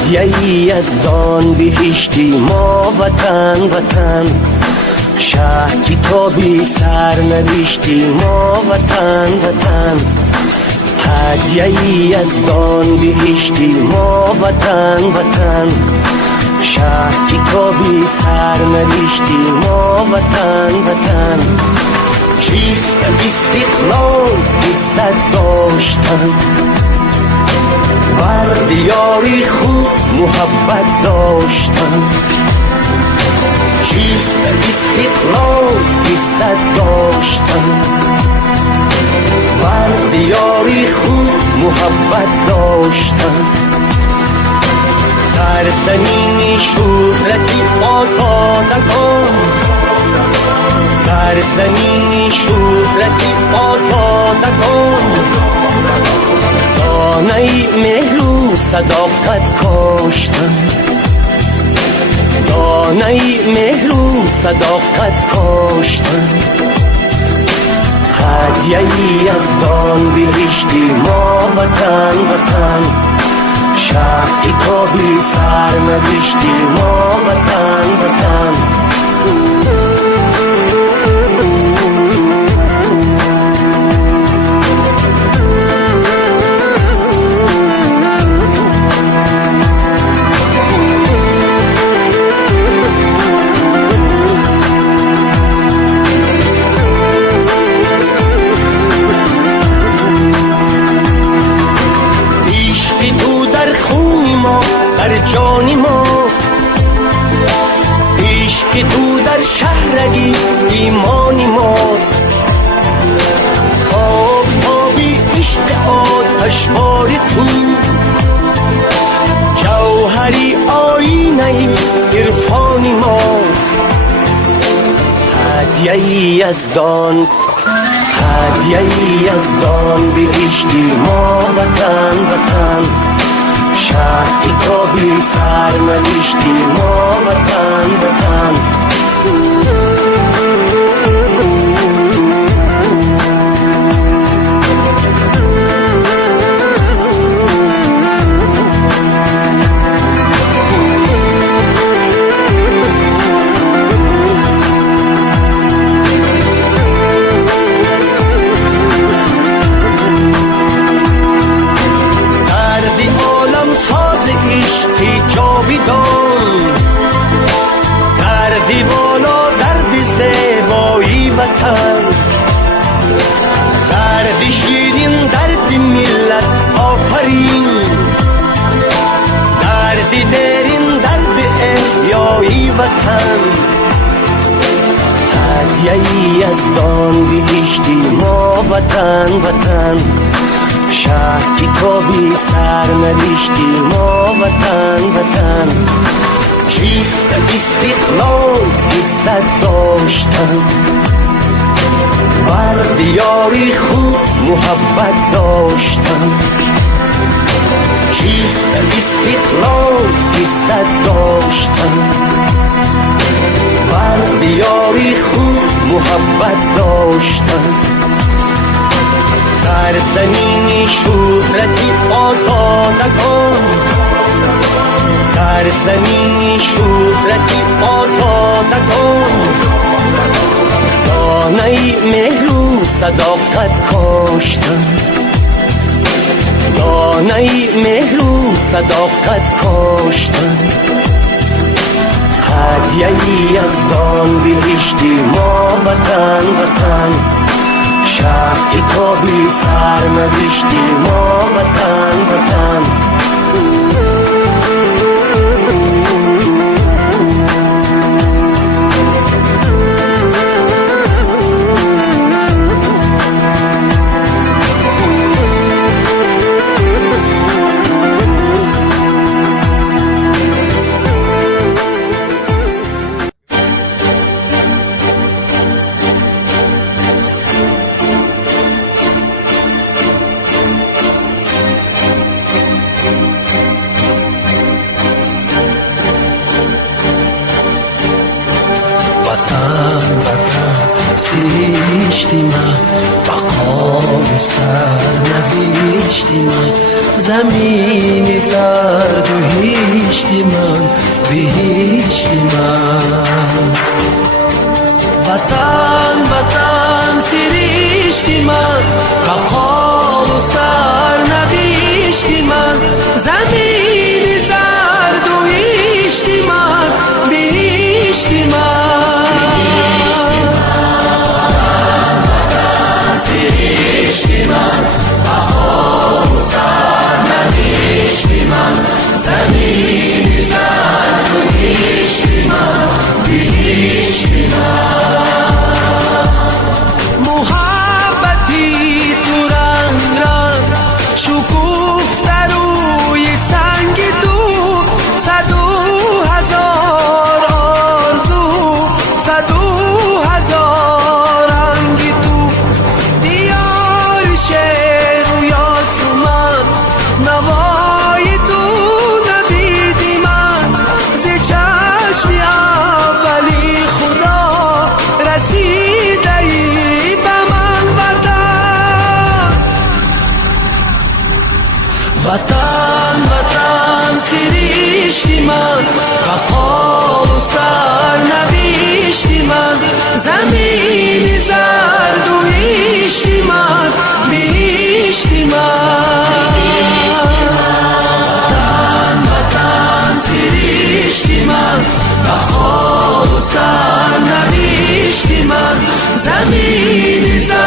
هدیه‌ای از دان بهشتی ما وطن وطن، شهر کتابی سرنوشتی ما وطن وطن، هدیه‌ای از دان بهشتی ما وطن وطن، شهر کتابی سرنوشتی ما وطن وطن. چیست استقلال عزت داشتن، بر دیاری خود محبت داشتن. چیست استقلال عزت داشتن، بر دیاری خود محبت داشتن. در زمین شهرتی آزادگان، در زمین شهرتی آزادگان، دانه مهر و صداقت کاشتن، دانه مهر و صداقت کاشتن. هدیه‌ای از دان بهشتی ما وطن وطن، شهر کتابی سرنوشتی ما وطن وطن. در جانی ماست، عشق تو در شهرگی ایمانی ماست. آفتابی عشق آتشبار تو، جوهری آینه عرفانی ماست. هدیه‌ای از دان، هدیه‌ای از دان بهشتی ما وطن وطن، شهر کتابی سرنوشتی ما وطن وطن. دردی والا درد زیبایی وطن، درد شیرین درد ملت آفرین، درد درین درد احیایی وطن. هدیه‌ای از دان بهشتی ما وطن وطن، شهر کتابی سرنوشتی ما وطن وطن. چیست استقلال عزت داشتن، بر دیاری خود محبت داشتن. چیست استقلال عزت داشتن، بر دیاری خود محبت داشتن. در زمین شهرتی آزادگان، در زمین شهرتی آزادگان، دانه مهر و صداقت کاشتن، دانه مهر و صداقت کاشتن. هدیه‌ای از دان بهشتی ما وطن وطن، شهر کتابی سرنوشتی ما وطن وطن. سرنوشتی من، بقا و سرنوشتی من، زمین زرد و من بهشت من وطن وطن سرشت من بقا و سرنوشت من زمین زرد و هشت من بهشت من سرشت من بقا و سرنوشت من زمین زرد و هشت من بهشت من محبتی تو رنگ رنگ شکوفته روی سنگ تو صد و هزار آرزو صد و هزار رنگ تو دیار شعر و یاسمن نوای تو نویدی من ز چشم اولی خدا رسیده ای به من وطن وطن سرشت من بقا و سرنوشت من زمین زرد و هشت من بهشت من وطن وطن سرشت من بقا و سرنوشت من زمین زرد